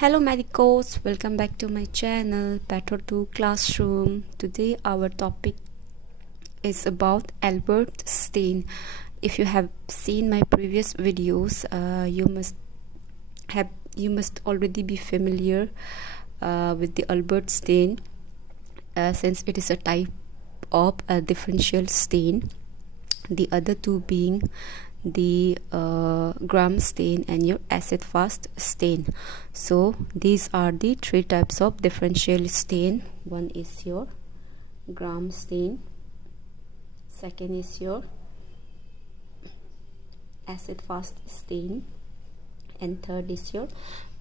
Hello medicos, welcome back to my channel Petro 2 Classroom. Today our topic is about Albert stain. If you have seen my previous videos, you must already be familiar with the Albert stain, since it is a type of a differential stain, the other two being the gram stain and your acid fast stain. So these are the three types of differential stain. One is your gram stain, second is your acid fast stain, and third is your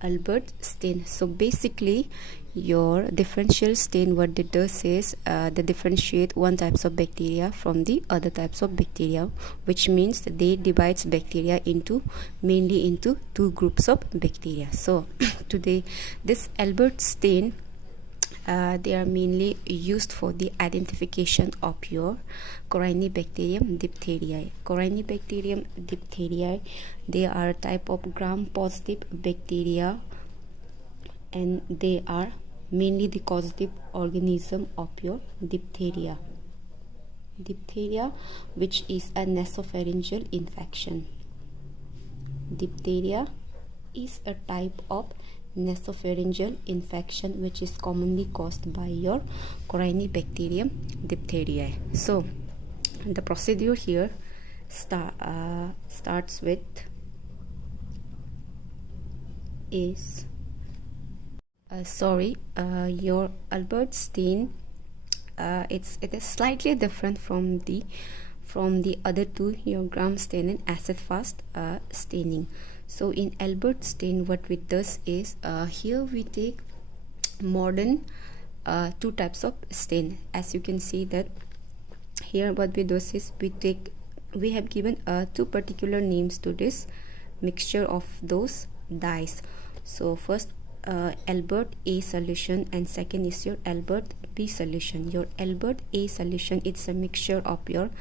Albert stain. So basically your differential stain, what it does is they differentiate one types of bacteria from the other types of bacteria, which means they divides bacteria into mainly into two groups of bacteria. So today this Albert stain, they are mainly used for the identification of your Corynebacterium diphtheriae. Corynebacterium diphtheriae, they are a type of gram positive bacteria, and they are mainly the causative organism of your diphtheria. Diphtheria, which is a nasopharyngeal infection. Diphtheria is a type of nasopharyngeal infection which is commonly caused by your Corynebacterium diphtheriae. So the procedure here starts with is your Albert stain. It is slightly different from the other two, your gram stain and acid fast staining. So in Albert stain, what we does is here we take modern two types of stain. As you can see that here what we do is we have given two particular names to this mixture of those dyes. So first Albert A solution, and second is your Albert B solution. Your Albert A solution, it's a mixture of your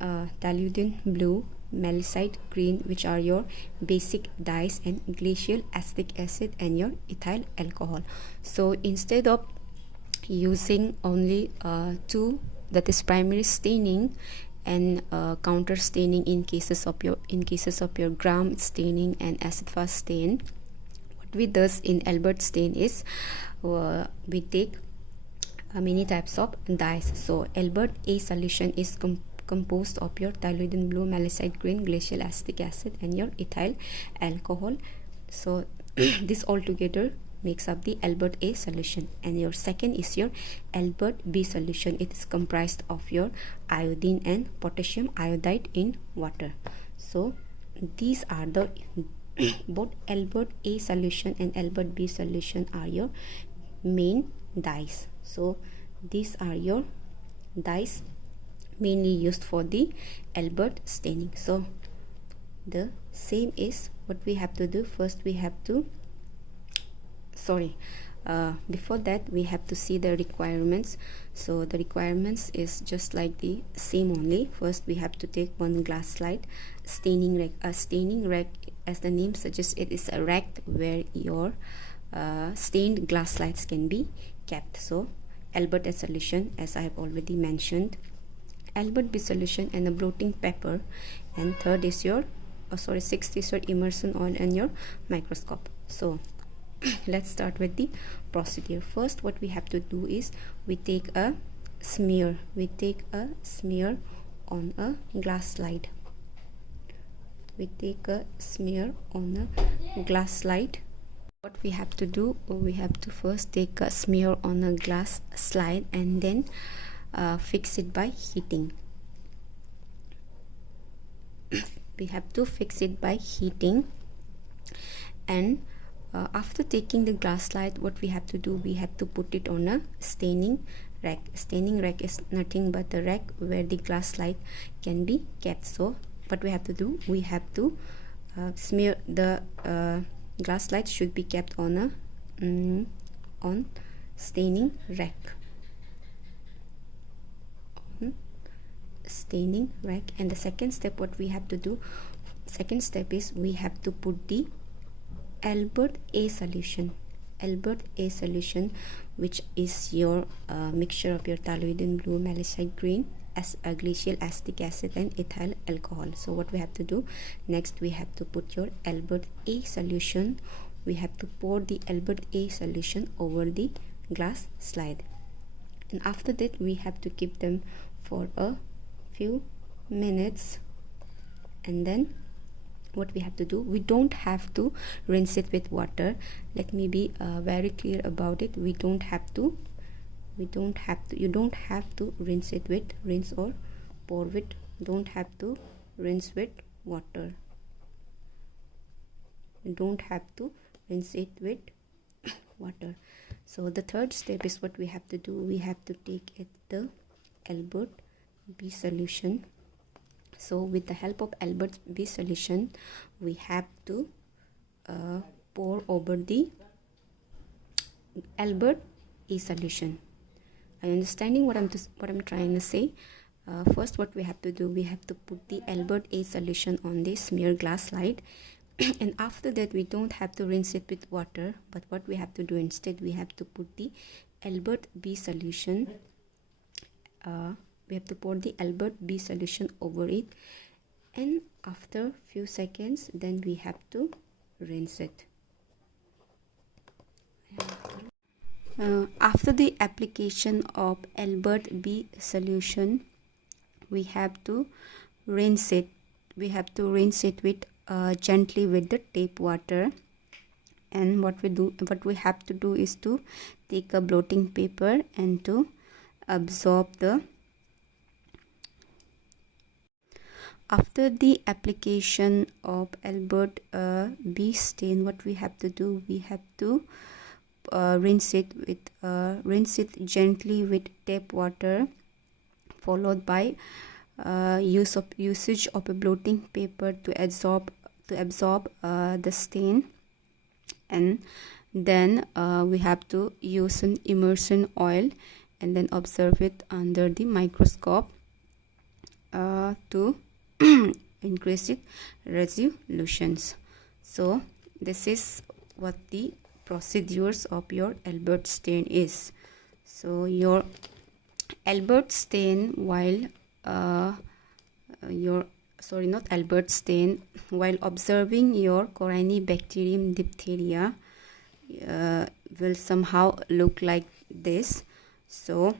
toluidine blue, malicyl green, which are your basic dyes, and glacial acetic acid and your ethyl alcohol. So instead of using only two, that is primary staining and counter staining in cases of your gram staining and acid fast stain, what we does in Albert stain is we take many types of dyes. So Albert A solution is composed of your toluidine blue, malicyl green, glacial acetic acid and your ethyl alcohol. So this all together makes up the Albert A solution. And your second is your Albert B solution. It is comprised of your iodine and potassium iodide in water. So these are the both Albert A solution and Albert B solution are your main dyes. So these are your dyes mainly used for the Albert staining. So the same is what we have to do. First we have to before that we have to see the requirements. So the requirements is just like the same only. First we have to take one glass slide staining rack. A staining rack, as the name suggests, it is a rack where your stained glass slides can be kept. So Albert A solution, as I have already mentioned, Albert B solution and a blotting paper, and third is your sixth is your immersion oil and your microscope. So let's start with the procedure. First what we have to do is we take a smear on a glass slide. We take a smear on a glass slide. What we have to do, we have to first take a smear on a glass slide and then fix it by heating. We have to fix it by heating, and after taking the glass slide, what we have to do, we have to put it on a staining rack. Staining rack is nothing but the rack where the glass slide can be kept. So what we have to do, we have to smear the glass slide should be kept on a staining rack. Staining rack. And the second step, what we have to do, second step is we have to put the Albert A solution. Albert A solution, which is your mixture of your toluidine blue, malachite green, as glacial acetic acid and ethyl alcohol. So what we have to do next, we have to put your Albert A solution. We have to pour the Albert A solution over the glass slide, and after that we have to keep them for a few minutes. And then what we have to do, we don't have to rinse it with water. Let me be very clear about it. You don't have to rinse it with don't have to rinse with water. You don't have to rinse it with water. So the third step is what we have to do. We have to take the Albert B solution. So with the help of Albert B solution, we have to pour over the Albert A solution. Are you understanding what I'm trying to say? First, what we have to do, we have to put the Albert A solution on the smear glass slide, and after that we don't have to rinse it with water, but what we have to do instead, we have to put the Albert B solution. We have to pour the Albert B solution over it, and after few seconds then we have to rinse it. After the application of Albert B solution, we have to rinse it. We have to rinse it with gently with the tap water. And what we have to do is to take a blotting paper and to absorb the. After the application of Albert B stain, what we have to do, we have to rinse it gently with tap water, followed by usage of a blotting paper to absorb the stain, and then we have to use an immersion oil and then observe it under the microscope to increase its resolutions. So this is what the procedures of your Albert stain is. So your Albert stain, while while observing your Corynebacterium diphtheria, will somehow look like this. So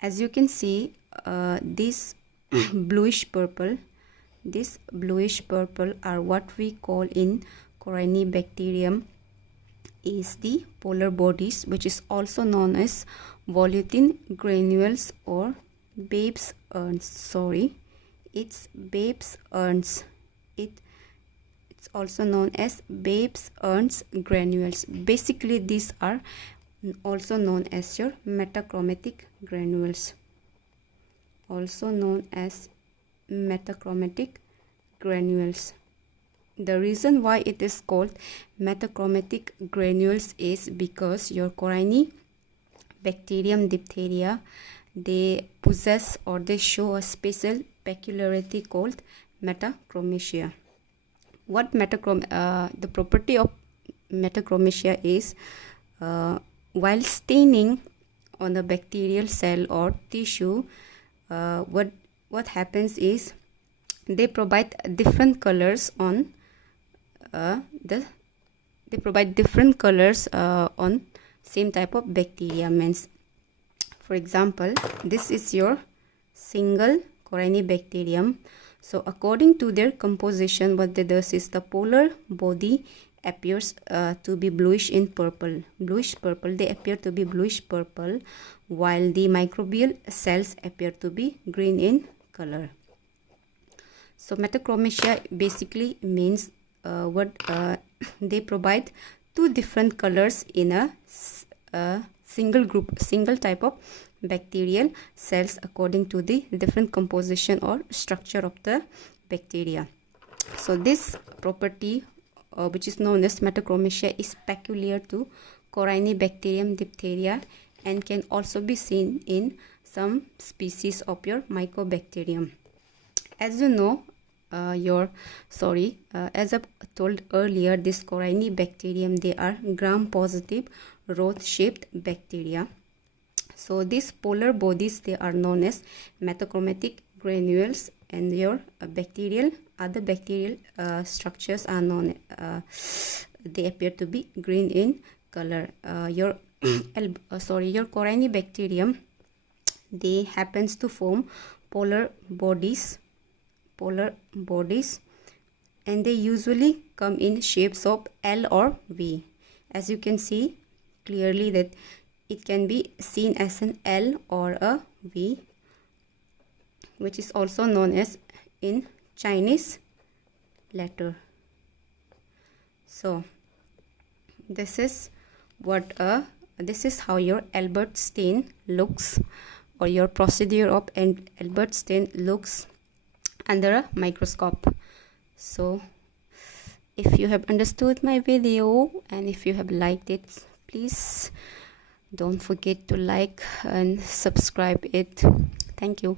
as you can see, this bluish purple are what we call in Corynebacterium is the polar bodies, which is also known as volutin granules or Babes urns. It's Babes urns. It's also known as Babes urns granules. Basically these are also known as your metachromatic granules. The reason why it is called metachromatic granules is because your Corynebacterium diphtheria, they possess or they show a special peculiarity called metachromasia. What the property of metachromasia is, while staining on a bacterial cell or tissue, what happens is they provide different colors on same type of bacteria. Means, for example, this is your single Corynebacterium. So according to their composition, what they does is the polar body appears to be bluish purple. They appear to be bluish purple, while the microbial cells appear to be green in color. So metachromasia basically means they provide two different colors in a single type of bacterial cells according to the different composition or structure of the bacteria. So this property, which is known as metachromasia, is peculiar to Corynebacterium diphtheria and can also be seen in some species of your Mycobacterium. As you know, as I told earlier, this Corynebacterium, they are gram-positive rod-shaped bacteria. So these polar bodies, they are known as metachromatic granules, and your other bacterial structures are known, they appear to be green in color. Your Corynebacterium, they happens to form polar bodies, and they usually come in shapes of L or V. As you can see clearly that it can be seen as an L or a V, which is also known as in Chinese letter. So this is how your Albert stain looks, or your procedure of Albert stain looks under a microscope. So if you have understood my video and if you have liked it, please don't forget to like and subscribe it. Thank you.